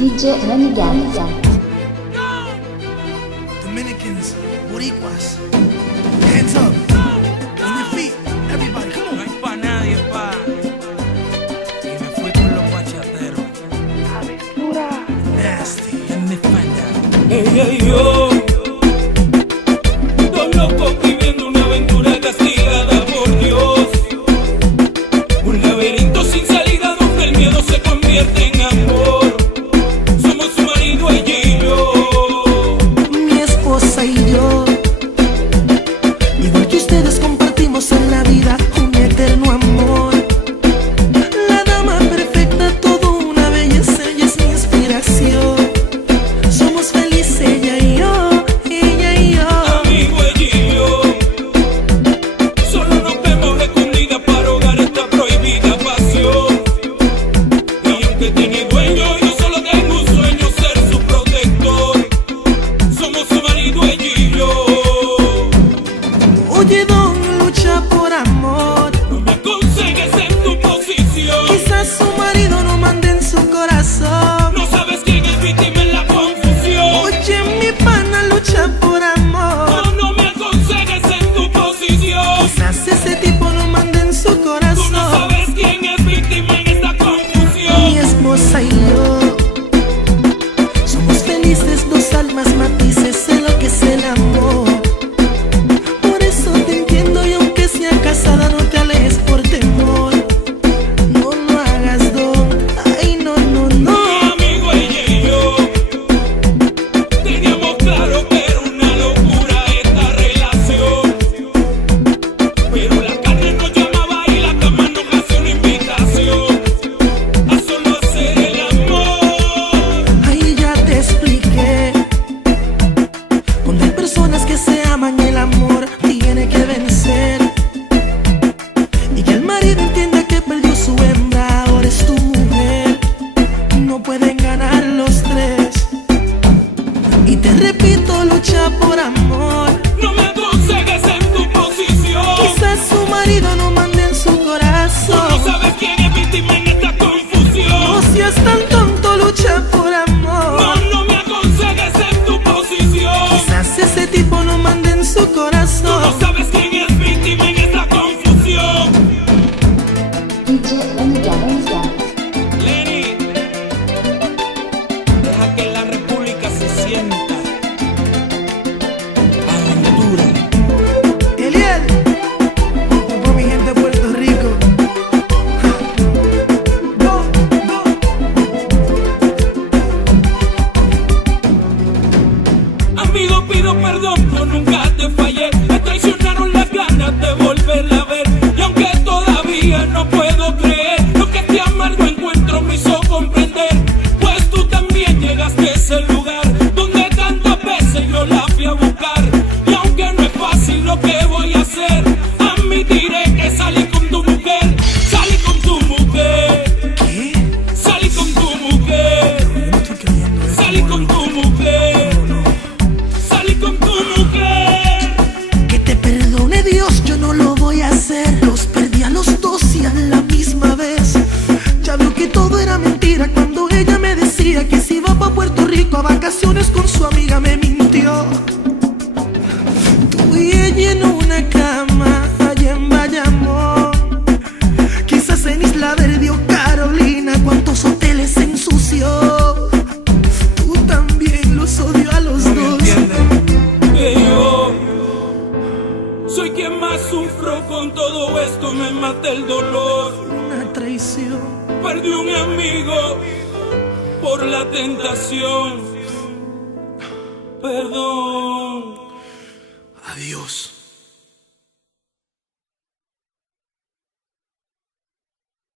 DJ Renegade. Dominicans, Boricuas, hands up, on your feet, everybody, come on. No hay pa' nadie, pa. Y me fui con los bachateros. Aventura, nasty. En mi espalda. Ella y yo, dos locos viviendo una aventura castigada por Dios. Un laberinto sin salida donde el miedo se convierte en amor. Somos su marido, ella y yo. Mi esposa y yo, igual que ustedes, compartimos en la vida un eterno amor. La dama perfecta, todo una belleza, ella es mi inspiración. Somos felices ella y yo, ella y yo. Amigo, ella y yo, solo nos vemos escondidas para ahogar esta prohibida pasión. Y aunque tiene dueño, yo solo tengo un sueño, ser su protector. Somos su marido, ella y yo. Oye, don, lucha por amor. No me aconsejes en tu posición. Quizás su marido no mande en su corazón. No sabes quién es víctima en la confusión. Oye, mi pana, lucha por amor. No me aconsejes en tu posición. Quizás ese tipo no mande en su Tú no corazón. sabes quién es víctima en esta confusión. Mi esposa y yo somos felices, dos almas matices, sé lo que es el amor. Por eso te entiendo y aunque sea casada no te alejes por temor. No lo hagas, don, ay no, no, no. Mi amigo, ella y yo teníamos claro que era una locura esta relación. Pero la carne nos llamaba y la cama nos hacía una invitación a solo hacer el amor. Ahí ya te expliqué. Cuando hay personas que se aman, el amor tiene que vencer. Y que el marido entienda que perdió su hembra, ahora es tu mujer. No pueden ganar los tres. Y te repito, lucha por amor. No me aconsejes en tu posición. Quizás su marido no mande en su Tú no corazón. sabes quién es víctima en esta confusión. No seas tan tonto, lucha por amor. No me aconsejes en tu posición. Quizás ese tipo no mande en su Tú no corazón. sabes quién es víctima en esta confusión. DJ Renegade. Lenny, deja que la república se sienta. Aventura. Eliel, por mi gente de Puerto Rico. Go, go. Amigo, pido perdón, yo nunca te fallé. Me traicionaron las ganas de volverla a ver. Y aunque todavía no puedo creer lo que este amargo encuentro me hizo comprender, pues tú también llegaste a ese lugar donde tantas veces yo la fui a buscar. Y aunque no es fácil lo que voy a hacer, admitiré que salí con tu mujer. Salí con tu mujer. ¿Qué? Salí con tu mujer. Yo no estoy creyendo esto. Salí con tu mujer. No, no. Salí con tu mujer. Que te perdone Dios, yo no lo voy a hacer. Los perdí a los dos y a la misma vez. Ya veo que todo era mentira cuando ella me decía que se iba pa' Puerto Rico a vacaciones con su amiga, me mintió. Tú y ella en una cama allá en Bayamón, quizás en Isla Verde o Carolina, cuántos hoteles se ensució. Tú también los odio a los dos. Que yo soy quien más sufro con todo esto, me mata el dolor. Una traición. Perdí un amigo por la tentación. Perdón. Adiós.